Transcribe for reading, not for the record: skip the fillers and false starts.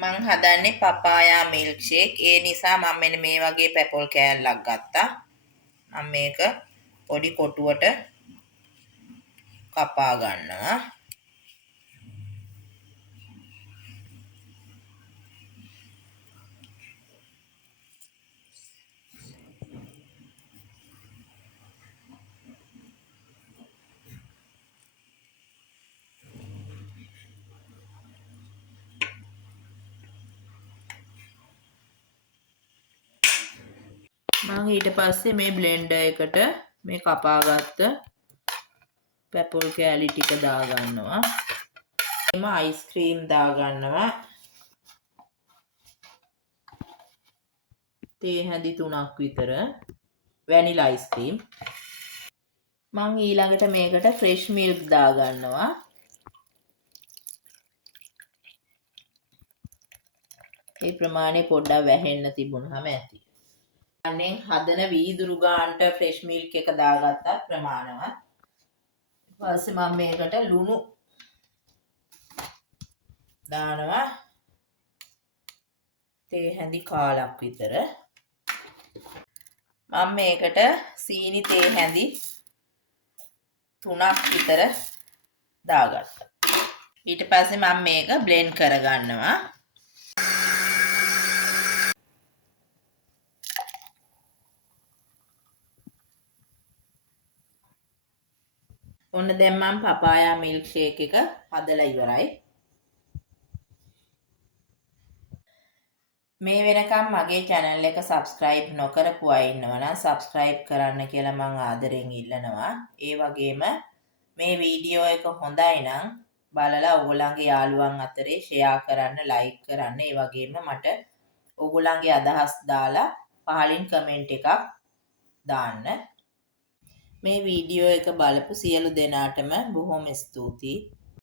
මං හදන්නේ පපායා milk shake. ඒ නිසා මම මෙන්න මේ වගේ පැපොල් කෑල්ලක් ගත්තා. මම මේක පොඩි කොටුවට කපා ගන්නවා. මම ඊට පස්සේ මේ බ්ලෙන්ඩර් එකට මේ කපාගත්ත පැපොල් කෑලි ටික දාගන්නවා. එම අයිස්ක්‍රීම් දාගන්නවා. තේ හැඳි 3ක් විතර වැනිලා අයිස්ක්‍රීම්. මම ඊළඟට මේකට ෆ්‍රෙෂ් මිල්ක් දාගන්නවා. ඒ ප්‍රමාණය පොඩ්ඩක් වැහෙන්න තිබුණාම ඇති. අනේ හදන වීදුරු ගානට ෆ්‍රෙෂ් මිල්ක් එක දාගත්තා ප්‍රමාණවත්. ඊට පස්සේ මම මේකට ලුණු දානවා. තේ හැඳි කාලක් විතර. මම මේකට සීනි තේ හැඳි 3ක් විතර දාගත්තා. ඊට පස්සේ මම මේක බ්ලෙන්ඩ් කරගන්නවා. ඔන්න දැන් මම පපායා මිල්ක් ෂේක් එක හදලා ඉවරයි. මේ වෙනකම් මගේ channel එක subscribe නොකරපු අය ඉන්නවා නම් subscribe කරන්න කියලා මම ආදරෙන් ඉල්ලනවා. ඒ වගේම මේ වීඩියෝ එක හොඳයි නම් බලලා ඔයගොල්ලන්ගේ යාළුවන් අතරේ share කරන්න, like කරන්න. ඒ වගේම මට ඔයගොල්ලන්ගේ අදහස් දාලා පහලින් comment එකක් දාන්න. මේ වීඩියෝ එක බලපු සියලු දෙනාටම බොහොම ස්තුතියි.